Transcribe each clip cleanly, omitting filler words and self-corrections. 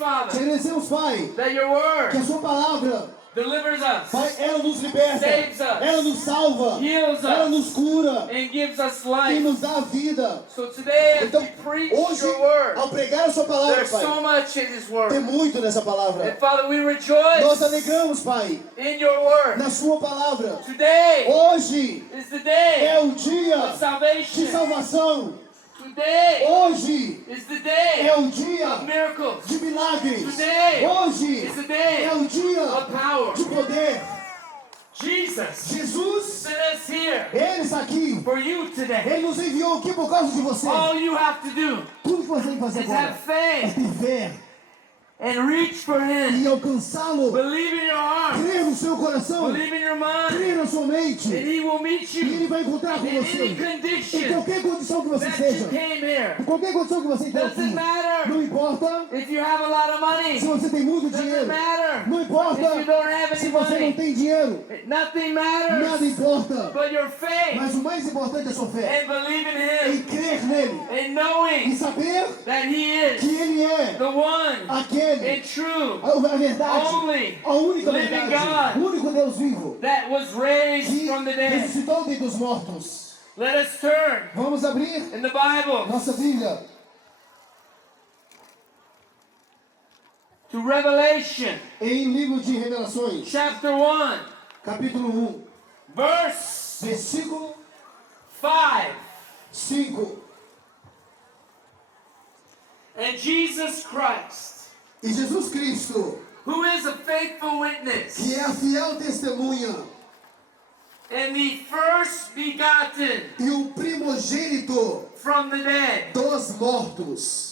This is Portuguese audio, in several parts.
Father, Te agradecemos, Pai, that your que a word sua palavra, delivers us, Pai, ela nos liberta, saves us, ela nos salva, heals ela us, nos cura and gives us e life. nos dá vida. So today, as Então, we preach hoje, your word, ao pregar a sua palavra, there's Pai, so much in His tem word. muito nessa palavra. And Father, we Nós rejoice alegramos, Pai, in your word. na sua palavra. Today Hoje is the é day o dia of de salvation. salvação. Today Hoje is the day é o dia of miracles. de milagres. Today Hoje is the day é o dia of power. de poder. Jesus Jesus, sent us here Ele está aqui. for you today. Ele nos enviou aqui por causa de você. All you have to do Tudo que você tem que fazer is agora have é faith ter fé and reach for Him. e alcançá-lo. Believe in your heart. Crer no seu coração. Believe in your mind. Crer na sua mente. And He will meet E Ele you vai encontrar com in você. any Em condition qualquer condição que você that you seja. came here. Em qualquer condição que você esteja Doesn't aqui. matter Não importa if you have a lot of se money. você tem muito Doesn't dinheiro. matter Não if you importa don't have se any você não money. tem dinheiro. Nothing Nada matters importa. but your faith Mas o mais importante é a sua fé. and believe in Em Him crer nele. and E knowing saber that He que is Ele é the one aquele, and true, a verdade, only a única living verdade, God o único Deus vivo, that was raised que from the dead. ressuscitou dentre os mortos. Let us turn Vamos abrir in the Bible nossa Bíblia to Revelation em livro de Revelações, chapter 1, capítulo 1, verse versículo 5. 5. And Jesus Christ, E Jesus Cristo, who is a faithful witness que é a fiel testemunha and the first begotten e o primogênito from the dead. dos mortos.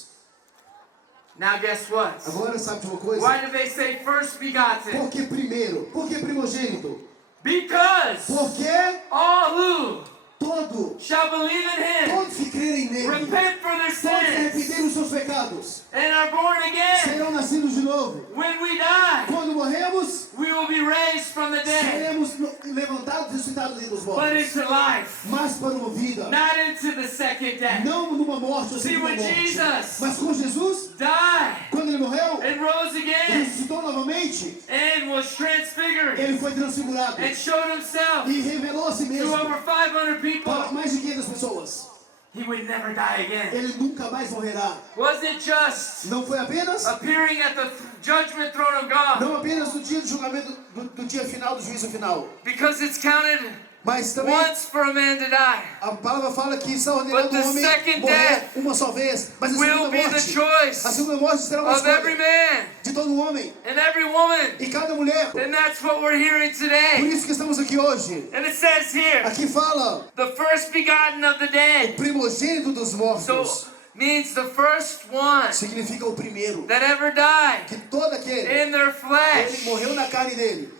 Now guess what? Agora sabe de uma coisa? Why do they say first begotten? Por que primeiro? Por que primogênito? Because Porque all who todo, shall believe in Him, todos que crerem nele, repent for their todos que sins, arrependerem os seus pecados, and are born again, serão nascidos de novo. when we die, Quando morremos, we will be raised from the dead, seremos levantados e ressuscitados dentre os but mortos. into life, Mas para uma vida, not into the second death. não numa morte ou See, segunda when morte. Jesus Mas com Jesus, died quando ele morreu, and rose ele again ressuscitou novamente, and was transfigured ele foi transfigurado and showed Himself e revelou a si to mesmo over 500 people, para mais de 500 pessoas. He would never die again. Ele nunca mais morrerá. Wasn't just Não foi apenas, appearing at the judgment throne of God, não apenas no dia do julgamento, do dia final, do juízo final, because it's counted mas também once for a man to die. a palavra fala que está ordenado But the o homem second morrer death uma só vez, mas a Will segunda be the morte, a choice segunda morte será uma of every escolha man de todo homem and every woman. e cada mulher. And that's what we're hearing Por today. isso que estamos aqui hoje. And it says here, Aqui fala the first begotten of the o dead. primogênito dos So mortos. means the first one Significa o primeiro. that ever died Que todo aquele, in their ele flesh morreu na carne dele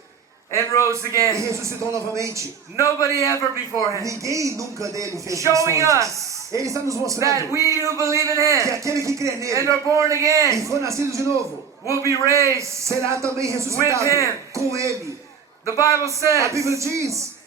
and rose e again. ressuscitou novamente. Nobody ever before him. Ninguém nunca dele fez isso Showing antes. us Ele está nos that mostrando we who believe in que Him aquele que crê and nele are born e again foi nascido de novo will be raised. será também ressuscitado With him. com ele. The Bible A Bíblia says diz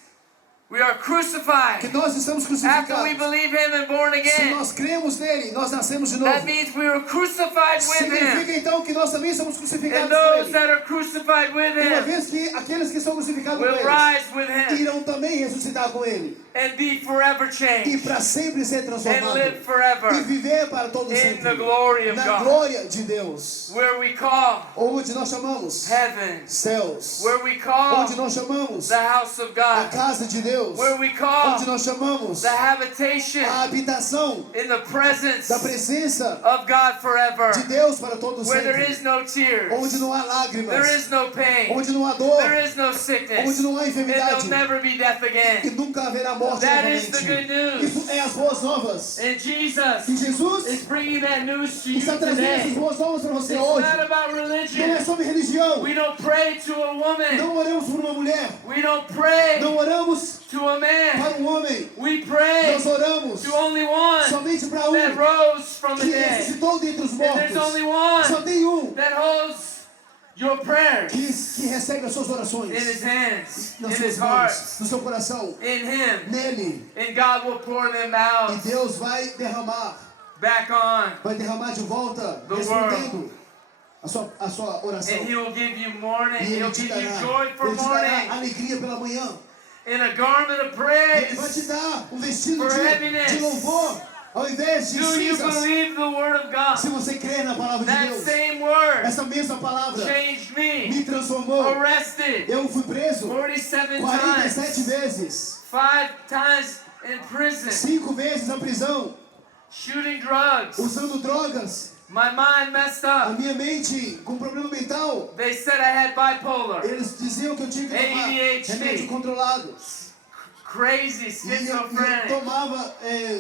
we are que crucified nós estamos after we crucificados. believe Him and born Se again. nós cremos nele, nós nascemos de That novo. means we were crucified with Him. Significa então que nós também somos crucificados And com those ele. that are crucified with Uma Him vez que aqueles que são crucificados com will ele rise with Him irão também ressuscitar com ele and be forever e changed para sempre ser and transformado live e forever viver para todo in sempre the glory of na God. glória de Deus, Where we call onde nós chamamos heaven, céus, where we call onde nós chamamos the house of a God, casa de Deus, where we call onde nós chamamos the habitation a habitação in the presence da presença of God forever, de Deus para todo where there sempre, is no onde tears, não há there lágrimas, is no pain, onde não há dor, there is no onde sickness, não há and enfermidade there'll never be death e again. nunca haverá morte That is the novamente. good news. Isso é as boas novas. And Jesus E Jesus is bringing that news to you está trazendo essas today. boas novas para você It's hoje. not about Não é religion. sobre religião. We don't pray to a woman. Não oramos por uma mulher. We don't pray Não oramos to a man. para um homem. We pray Nós oramos to only one somente para that um rose from the que dead. ressuscitou dentre os And there's mortos. only one Só tem um that holds your prayers que recebe as suas orações in his hands, in nas his suas heart, mãos, no seu coração, in him. nele. And God will pour them E out Deus vai derramar back on de volta, The respondendo a sua oração. And He will give you morning. E He'll Ele te give you dará, joy for Ele te dará morning. alegria pela manhã. And a garment of Ele vai te praise. dar um vestido For de heaviness. louvor, ao invés de Do you cinzas. believe the Word of Se God? você crer na palavra de That Deus, same Word essa mesma palavra changed me. me transformou. Arrested Eu fui preso 47 47 times. vezes, 5 times in prison. 5 vezes na prisão, Shooting drugs. usando drogas, My mind messed a up. minha mente com problema mental. They said I had bipolar. Eles diziam que eu tinha que tomar ADHD. remédio controlado. Crazy, E eu schizophrenic. tomava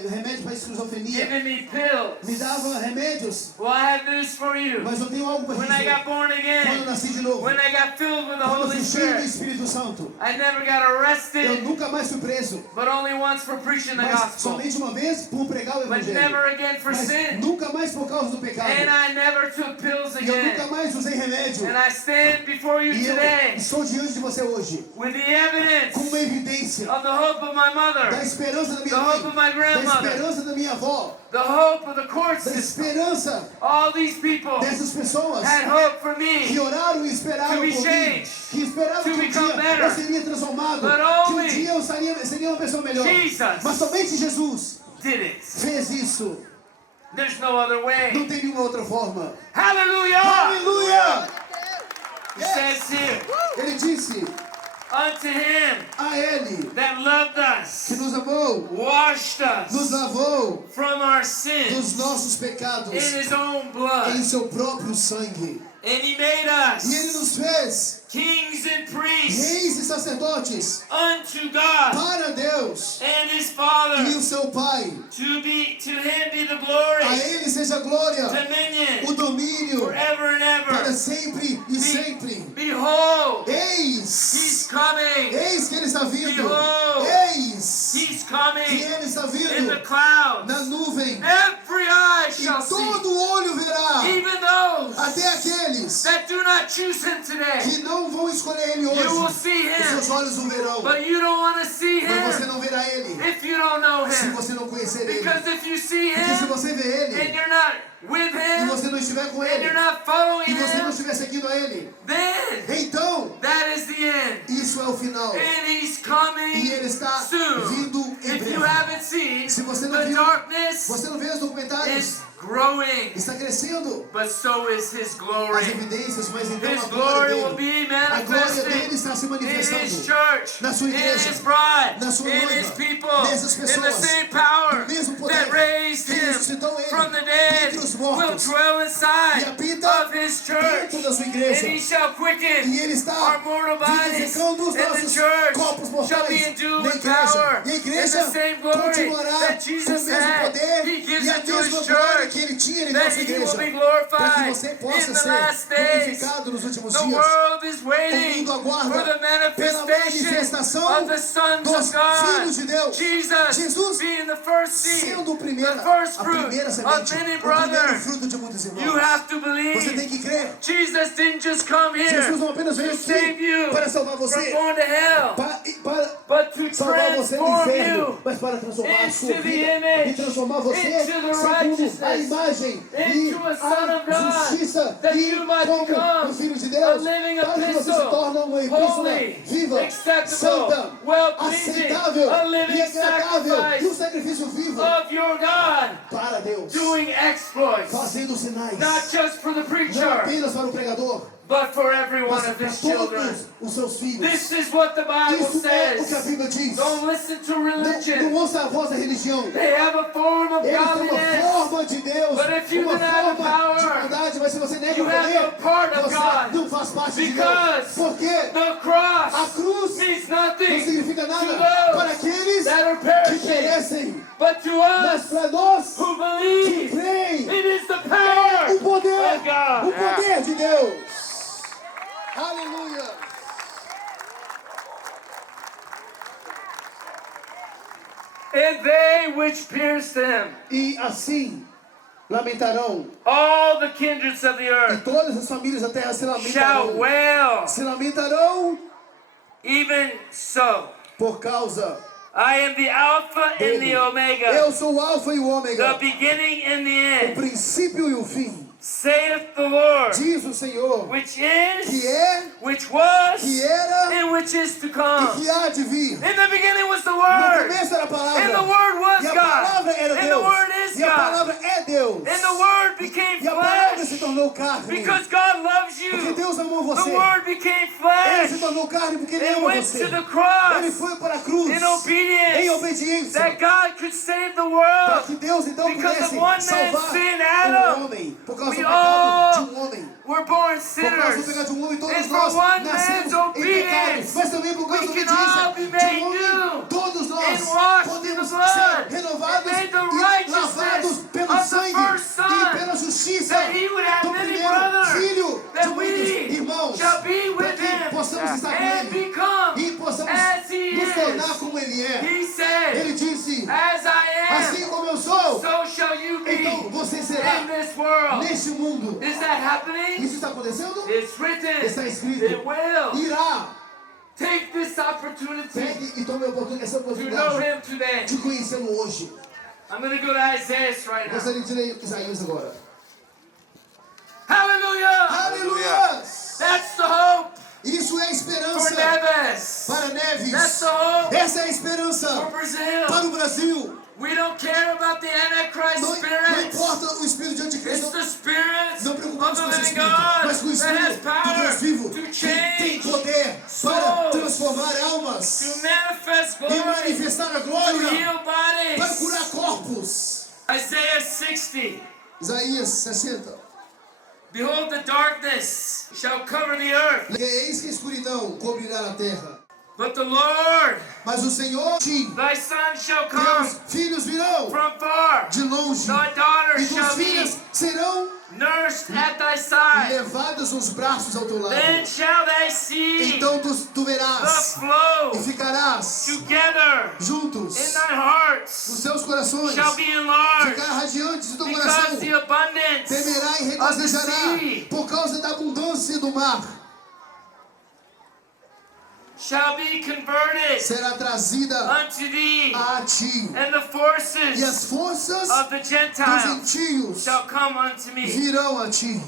remédio para esquizofrenia. Giving me pills. Me dava remédios, Well, I have news for you. mas eu tenho algo para When I dizer. got born Quando eu again, nasci de novo, when I got filled with the quando eu Holy fui cheio do Spirit, Espírito Santo, I never got eu arrested, nunca mais fui preso. but only once for preaching the Mas gospel. somente uma vez por pregar o But Evangelho. never again for Mas sin. nunca mais por causa do pecado. And I never took pills E eu nunca again. mais usei remédio. And I stand before you E eu today estou diante de você hoje with the evidence com uma evidência of the hope of my da mother, esperança da the minha hope mãe, of my da grandmother, esperança da minha avó, the hope of the court da system. esperança All these people dessas pessoas had hope for que me. oraram e esperaram To be por mim, changed, que esperavam to que um become dia better. eu seria transformado, But que um only dia eu seria uma pessoa melhor. Jesus Mas somente Jesus did it. fez isso. There's no other Não way. tem nenhuma outra forma. Hallelujah! Aleluia! It says here, Ele disse unto him a Ele that loved que us, nos amou, washed nos us lavou from our dos sins nossos pecados in his own blood. em seu próprio sangue. And he made E Ele us nos fez kings and priests reis e sacerdotes unto God para Deus and his e Father. o seu Pai. To him be the A glory, Ele seja a glória, o dominion, domínio forever and para ever. sempre e sempre. Behold, Eis, he's coming. eis que Ele está vindo. Behold, Eis He's que coming Ele está in the vindo clouds. na nuvem. Every eye E shall see, todo olho verá, even those até aqueles that do not choose him today. que não vão escolher Ele You will hoje. see Os seus him, olhos o verão, but you don't want to see mas você him não verá Ele if you don't know se him. você não conhecer Ele. Because if you see Porque se him você vê and Ele you're not with e him você não estiver com and Ele you're not following e você não him, estiver seguindo a Ele, then então that is the end. isso é o final. And he's E coming Ele está soon. vindo em If you breve. haven't seen, Se você não the viu, darkness você não vê os documentários, is growing, está crescendo but so is his as glory. evidências, mas então His a glória glory will dele, be a glória dele manifested está se in his manifestando church, na sua in igreja, his bride, na sua in noiva, his people, nessas in the pessoas, same power do mesmo poder that raised que him ressuscitou ele from the dead dentre os will mortos dwell e inside habita of his church, dentro da sua and igreja. he shall quicken E ele está our mortal bodies, vivificando os and the nossos church corpos shall be mortais endued na with igreja. power, E a and igreja the same glory continuará that com o Jesus mesmo had, poder he gives e a it to his mesma glória church, que ele tinha em that nossa he will igreja, be para que glorified você in possa the ser last days. glorificado nos últimos The dias. world is O waiting mundo aguarda for the pela manifestation manifestação of the sons dos of God. filhos de Deus. Jesus Jesus being the first seed, sendo the a first primeira fruit semente, of many o primeiro brothers. fruto de muitos You irmãos. have to Você tem believe. que crer. Jesus didn't just come here Jesus não apenas veio to save aqui you para salvar from você, going to hell, para but to salvar você do transform inferno, you mas para transformar a into sua the vida image, e transformar você into the segundo a righteousness, imagem e into a son of God, a justiça that e you might como become um filho de a Deus, living para que você se epistle, torne uma epístola holy, viva, acceptable, santa, well-pleasing, aceitável a e living agradável e um sacrifice sacrifício vivo of your God, para Deus, doing exploits, fazendo sinais, not just for the não preacher, apenas para o pregador, but for every one mas of para his children. todos os seus filhos. This is what the Bible Isso é o que a says. Bíblia diz. Don't listen to Não religion. ouça a voz da religião. They have a form of Eles têm uma godliness, forma de Deus, but if you uma don't have the forma de power, bondade, mas se você nega you o have no poder, part of você God. não faz parte de Deus. Because Porque the a cross cruz means não nothing significa to nada those para aqueles that are que perishing, perecem, but to mas us para nós who que believe, creem, it is the power o poder, of God. o poder de Deus. Aleluia. And they which pierced him, E assim lamentarão, all the kindreds of the e earth, todas as famílias da terra se shall lamentarão. wail. Se lamentarão Even so, por causa I am the Alpha and the dele. Omega, Eu sou o Alfa e o the Ômega, beginning and the o end, princípio e o fim, saith the Lord, diz o Senhor, which que is, é, which was, que era and which is to e come. que há de vir. In the beginning was the No Word, começo era a palavra, and the Word was e a God, palavra era and the Deus, Word is e a God, palavra é Deus, and the Word became e a palavra se flesh, tornou carne, because God loves porque you. Deus amou The você. Word became Ele se flesh, tornou carne porque Ele and ama went você. to the Ele cross foi para a cruz in em obedience, obediência, that God could save the para world. que Deus então Because pudesse of one man's salvar sin, um Adam, homem, por causa do we pecado all de um homem. We're born Por causa do sinners. pecado de um homem, todos And for nós one nascemos man's em pecado, obedience, mas também por causa da we can all be obediência de made um homem, new todos nós and washed in podemos the blood ser renovados and made the e righteousness lavados pelo of the sangue first e son, pela justiça that he would have do many primeiro brothers, filho de that muitos we irmãos, shall be para with que him possamos estar com and Ele become e possamos as he nos tornar is. como Ele é. He said, Ele disse, as I assim am, como eu sou, so shall you be então você será in this world. neste mundo. Is that happening? Isso está acontecendo? It's written. Está escrito. It will. Irá. Take this opportunity Pegue e tome essa to know oportunidade him today. de conhecê-lo hoje. I'm going to go to Isaiah right now. Gostaria de ler Isaías agora. Hallelujah! Aleluia! That's the hope Isso é a for esperança Neves. para Neves. That's the hope Essa é a for esperança Brazil. para o Brasil. We don't care about the Antichrist Não spirits. importa o espírito de It's anticristo. the spirits Não of preocupamos the com esse living espírito, God mas com o that has espírito do Deus power vivo to que tem change, poder para souls, transformar almas to manifest e glory, manifestar a to glória heal para bodies. curar corpos. Isaiah 60. Isaías 60. Behold, the darkness shall cover the earth, Eis que a escuridão cobrirá a terra. but the Lord, Mas o Senhor, sim, thy son, shall come teus filhos virão from far. de longe, Thy daughter e shall tuas be filhas serão nursed at thy side. levadas nos braços ao teu lado. Then shall they see Então tu the verás flow e ficarás together juntos. in thy hearts Os seus corações shall be enlarged, ficará radiantes do because coração. the abundance Temerá e of the regozijará sea por causa da abundância do mar. shall be converted Será trazida unto thee, a ti. and the E forces as forças of the dos Gentiles gentios shall come unto me. virão a ti.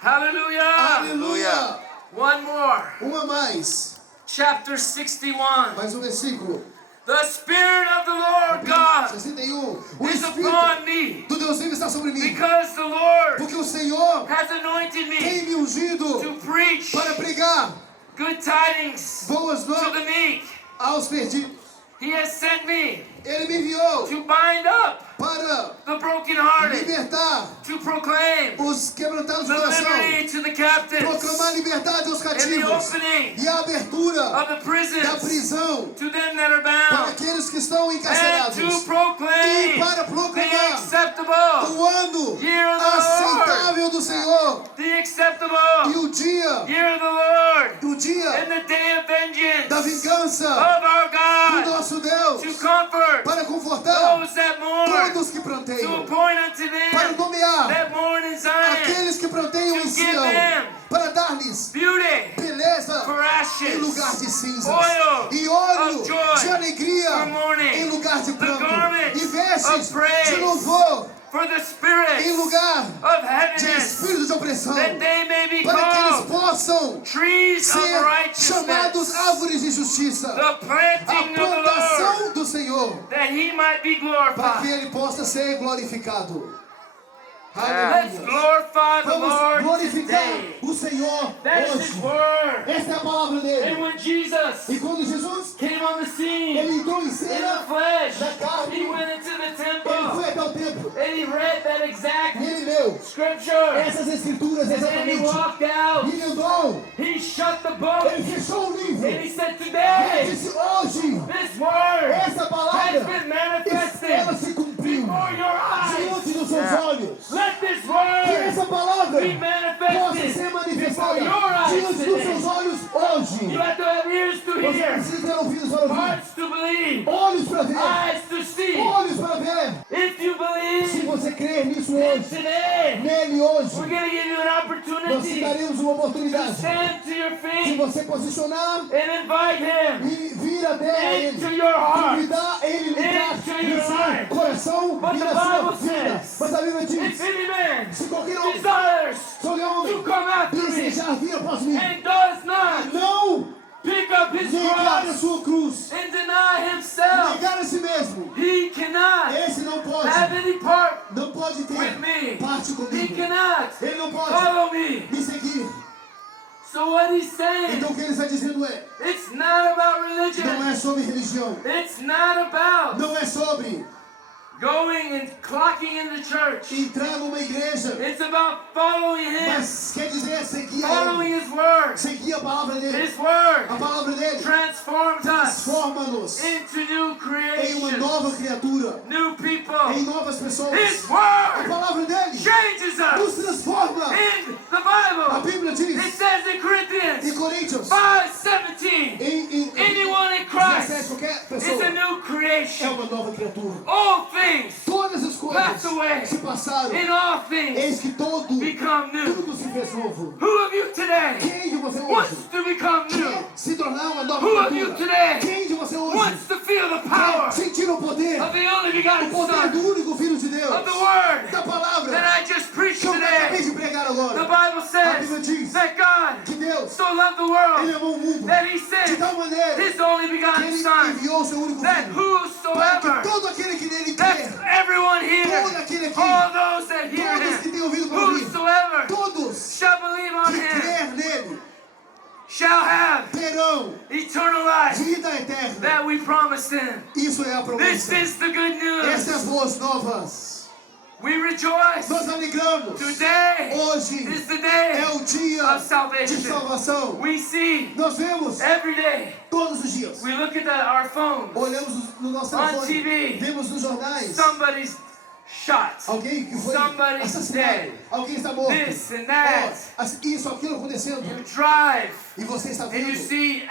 Hallelujah! Aleluia! One more. Uma mais. Chapter 61. Mais um versículo. The Spirit of the Lord God 61. O is Espírito upon me, do Deus vivo está sobre mim. because the Lord Porque o Senhor has anointed me tem me ungido to preach para pregar good tidings boas to novas the meek. aos perdidos. He has sent me Ele me enviou to bind up para the brokenhearted, libertar to proclaim os quebrantados the do coração, liberty to the captives, proclamar liberdade aos and the cativos opening e a abertura of the da prisons prisão to them that are para bound, aqueles que estão and encarcerados to e proclaim para the proclamar acceptable o ano year of the Lord, aceitável do Senhor the e acceptable o dia year of the Lord, o dia and the day of vengeance da vingança of our do God, nosso Deus to comfort para confortar those that mourn, todos que to planteiam, appoint unto para them nomear that mourn in Zion aqueles que planteiam em to give Sião, them para dar-lhes beauty beleza for em lugar ashes, de cinzas oil e óleo of joy de alegria for mourning, em lugar de the pranto garments e vestes of praise de louvor for the em spirits lugar of de heaviness, espírito de opressão, that they may be para que eles called possam trees of ser chamados righteousness, árvores de justiça, the a planting of the Lord, plantação do Senhor, that he might be para que glorified. ele possa ser glorificado. Let's Aleluia. glorify the Vamos Lord glorificar today. o Senhor That is his hoje. word. Esta é a palavra And dele. when Jesus E quando Jesus came on the scene ele in entrou em the cena, flesh, na carne, he went into the ele temple foi até o templo and he read that exact e ele leu scripture. essas escrituras And then he exatamente. walked out. E ele andou, He shut the book ele fechou o livro. and he said, Ele today, disse: hoje, this word essa has palavra, been ela manifested se cumpriu before your eyes. diante dos seus olhos. Let this Que word essa palavra be possa manifested ser before manifestada your eyes diante dos today. seus olhos hoje. You have to have ears to Você hear, precisa ter ouvidos para ouvir, hearts to believe, olhos para ver, eyes to see. olhos para ver. If you Se believe você crer nisso then hoje, today, nele we're hoje, going to give you an nós te opportunity daremos uma to oportunidade stand to your de feet você posicionar and invite him e vir até into ele, your heart, convidar ele, entrar into in your no seu life. coração But e the na sua Bible vida. says, Mas a Bíblia if diz, any man se qualquer homem, desires se alguém homem to come after me desejar vir após mim, and does not não pick up his negar a cross sua cruz, and deny himself, negar a si mesmo, he cannot esse não have pode, any part não pode with ter me. parte He comigo. cannot Ele não pode follow me. me seguir. So what he's saying, Então o que ele está dizendo é, it's not about não religion. é sobre religião, It's not about não é sobre going and clocking in the church. entrar numa igreja, It's about following him, mas quer dizer seguir a following ele, his word. seguir a palavra dele. His word A palavra dele transforms us transforma-nos into new em uma creation, nova criatura, new em people. novas pessoas. His A word palavra dele changes nos us. transforma. In the A Bible, Bíblia it diz says in em Corinthians Coríntios, 5:17, em anyone in 17, Christ qualquer is a pessoa new é creation. uma nova criatura. All things Todas as pass coisas away, se passaram, and all things eis que todo, become new. tudo se fez novo. Who of you today Quem de você wants hoje to become new? quer se tornar uma nova Who of you criatura? today Quem de você hoje wants to feel the power quer sentir o poder, of the only o begotten poder Son, do único Filho de Deus, of the Word da palavra that I just preached que eu acabei today? de pregar The agora? Bible A Bíblia says diz that God que Deus, so loved the Ele world amou o mundo that He de sent tal maneira His only que begotten Ele Son, enviou o seu único that Filho, para que whosoever, todo aquele que nele that's crê, everyone here, todo aquele aqui, all those that hear todos que Him, têm ouvido para ouvir, whosoever todos shall believe on que Him crer nele, shall have terão eternal life vida eterna. that we promised Him. Isso é a This promessa. is the good Essas news. boas novas. We rejoice. Nós alegramos. Today Hoje is the é day o dia of de salvation. salvação. We see Nós vemos every day. todos os dias. We look at our phones. Olhamos no nosso On telefone, TV. vemos nos jornais Somebody's shot. alguém que foi Somebody's assassinado, dead. alguém está morto. This and that. Ó, isso, aquilo acontecendo. You drive E você está and you vendo. see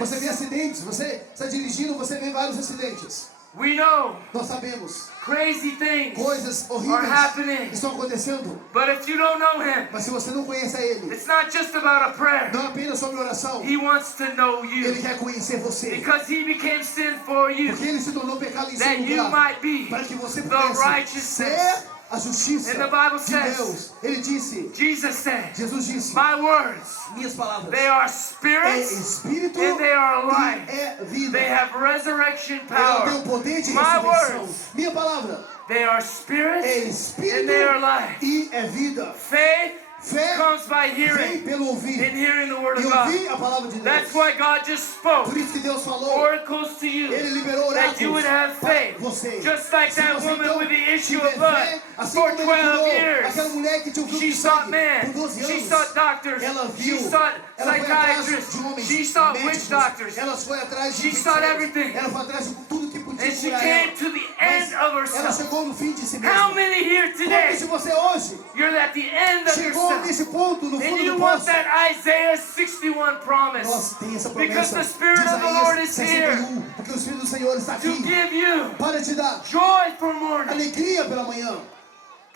Você vê accidents. acidentes. Você está dirigindo, você vê vários acidentes. We know Nós sabemos. crazy things Coisas are horríveis happening. estão acontecendo. But if you don't know Him, Mas se você não conhece a Ele, it's not just about a prayer. não apenas sobre oração, He wants to know Ele you quer conhecer você. because He became sin for you, Porque Ele se tornou pecado em seu that you lugar. might be Para que você the pudesse righteousness. ser a justiça And the Bible de says- Deus. Ele disse, Jesus said, Jesus disse, my words, minhas palavras they are é spirits espírito and they are life. e é vida. They have resurrection Ela tem o power. poder de My ressurreição. words. Minha palavra They are é spirits and espírito they are life. e é vida. Faith Fé comes by vem hearing pelo ouvir. and hearing the word E of God. ouvir a palavra de That's Deus. why God just spoke Por isso que Deus falou, oracles to you, Ele liberou that you would oráculos have para faith. você. Just like Se that você, woman então, with the issue tiver of blood fé, assim for como ele 12 curou years. aquela mulher que tinha um fluxo She de sought sangue men, por 12 she anos. sought doctors, Ela she viu, sought ela foi atrás psychiatrists, de homens she sought witch médicos, doctors, ela foi atrás de she sought feiticeiros, everything. ela foi atrás de tudo que podia and she curar came ela. to the Mas end of ela herself. chegou no fim de si How mesma. many here Quantos today, de você hoje you're at the end of chegou yourself, nesse ponto, no and fundo you do want poço? that Isaiah 61 promise Nós temos essa because promessa the de Spirit of the Lord Isaías is here 61, porque o Espírito do Senhor está to aqui give you para te dar joy for mourning, alegria pela manhã,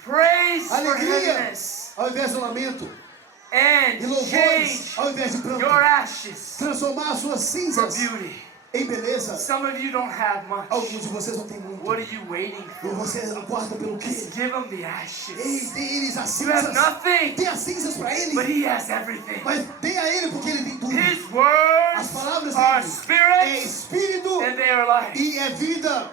praise for alegria heaviness, ao invés do lamento, e and louvores change ao invés de pranto, your ashes transformar as suas for cinzas beauty. em beleza. Some of you don't have much. Alguns de vocês não têm muito. What are you waiting E for? você aguarda pelo quê? Just give him the Ei, ashes. dê eles as You have cinzas. nothing, Dê as cinzas para but ele. he has everything. Mas dê a ele porque ele tem tudo. His As words palavras are dele é spirit espírito and they are life. e é vida.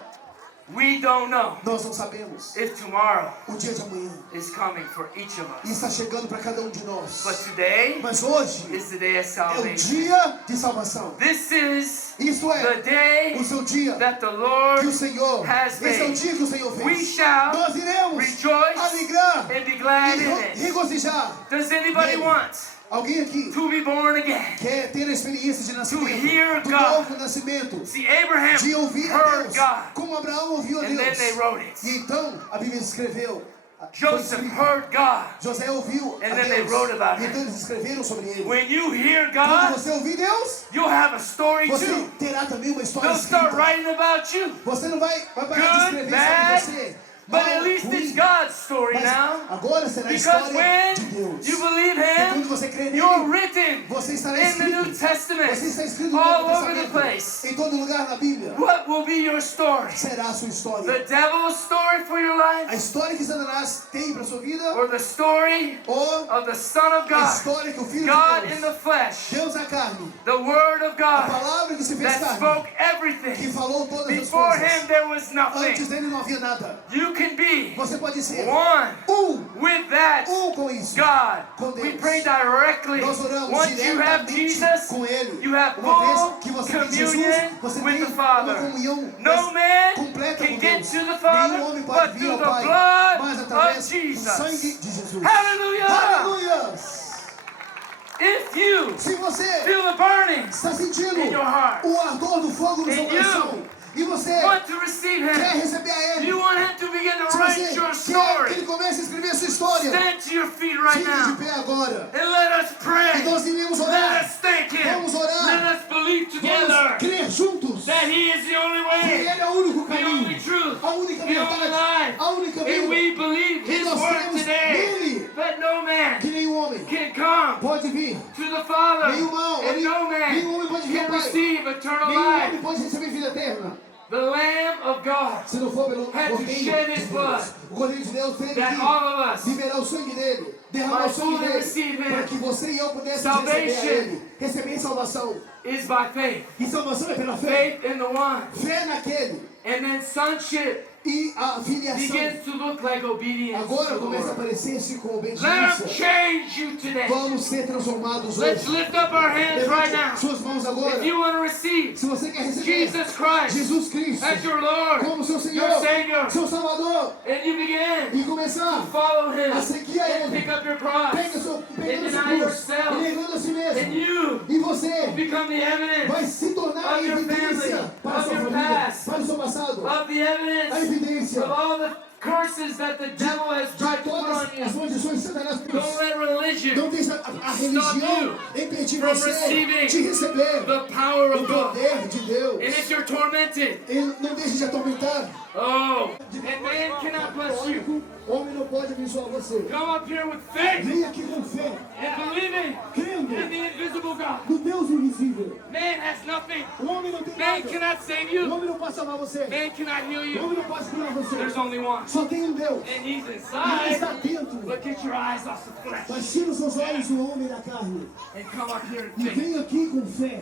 We don't know Nós não sabemos if tomorrow o dia de amanhã. is coming for each of E us. está chegando para cada um de nós. But today Mas hoje is the day of é o salvation. dia de salvação. This is Isto the é day o seu dia that the que o Lord Senhor. has Esse é o made. dia que o Senhor We fez. shall Nós iremos rejoice alegrar and be glad in e it. regozijar. Does anybody Nele. want Alguém aqui to be born again? quer ter a experiência de hear nascimento, do God. novo nascimento, See, Abraham de ouvir a heard Deus, God, como Abraão ouviu a and then Deus. they wrote it. E então a Bíblia escreveu. foi Joseph escrito. heard God. José ouviu And a then they Deus. wrote about E him. então eles escreveram sobre ele. When you hear Quando God, você ouvir Deus, you'll have a story você too. terá também uma história They'll start escrita. writing about you. Você não vai parar de Good, escrever bad, sobre você. But Mal, at least ruim. it's God's story Mas now. agora será a Because história when de Deus. you believe E quando Him, você crê you're nele, written você estará in the escrito. New Testament, Você está escrito no all Novo over the Testamento, place. em todo lugar na Bíblia. What will be be your story. será a sua The história. devil's story for your A life, história que Satanás tem para sua vida, or the story ou of the Son of a God, história que o Filho God de in Deus, the flesh, Deus na carne, the Word of a God palavra que se fez that carne, spoke que everything. falou todas as Before Him coisas. there was Antes nothing. dele não havia nada. You can be Você pode ser one with that com isso. God. Com We Deus. pray directly. Nós oramos Once you have diretamente Jesus, com Ele. you have Uma vez full que você tem Jesus, communion você with tem the uma Father. comunhão No man completa can com get Deus. to the Nenhum Father homem but pode vir through ao the Pai, blood mas of através do sangue Jesus. de Jesus. Hallelujah! Aleluia! If you Se você feel the burning está sentindo in your heart, o ardor do fogo no seu and coração, e você want to receive quer Him, receber a Ele, you want Him to begin to se write você your quer que story, Ele comece a escrever a sua história, stand to your feet right fique de now pé agora. and let us E pray. nós iremos Let orar. us thank Him. Vamos orar. Let us believe Vamos together crer juntos that He is the only que way, Ele é o único the only caminho, truth, a única the only verdade, life. a única And vida, we believe que His nós word cremos today, nele, that no man que nenhum homem can come pode vir, to the Father, nenhum and no nenhum homem man pode vir ao can Pai, receive eternal nenhum life. homem pode receber vida eterna, The Lamb of God se não for pelo had to Cordeiro shed de His Deus. blood, O Cordeiro de Deus teve that que all of us liberar o sangue dele, derramar might o sangue fully dele, receive Him. para que você e eu pudéssemos receber a Salvation Ele, receber salvação. is by faith. E salvação é pela fé, Faith in the one. fé naquele, And then sonship e a filiação begins to look like obedience agora to the começa a Lord. aparecer-se com Let Him obediência. change you today. Vamos ser transformados Let's hoje. lift up our hands right Levante now. suas mãos agora. If you want to receive Se você quer receber Jesus Christ Jesus Cristo as your Lord, como seu Senhor, your Savior, seu Salvador, and you begin e começar to follow Him a seguir a and Ele, pick up your cross, pega sua deny cruz yourself, e negando a si and mesmo. you E você become the evidence vai se tornar a of your evidência family, para a of sua your família, past, para o seu passado, of the a evidence evidência of all the curses that the devil has de tried to put todas on as you. maldições que Satanás Don't pôs. let religion Não deixa a religião impedir from você receiving de receber the power o of God. poder de Deus. And if you're tormented, Ele não deixa de atormentar. oh, and man cannot bless you. Homem não pode abençoar você. Come up here with faith Venha aqui com fé, and believing crendo in the invisible God. no Deus invisível. Man has nothing. O homem não tem Man nada. cannot save O you. homem não pode salvar você. Man cannot heal O you. homem não pode curar você. There's only one. Só tem Deus. And He's E Ele inside. está dentro. But get your eyes off the flesh Mas tira os seus olhos do homem da carne. and come up here E in faith. vem aqui com fé.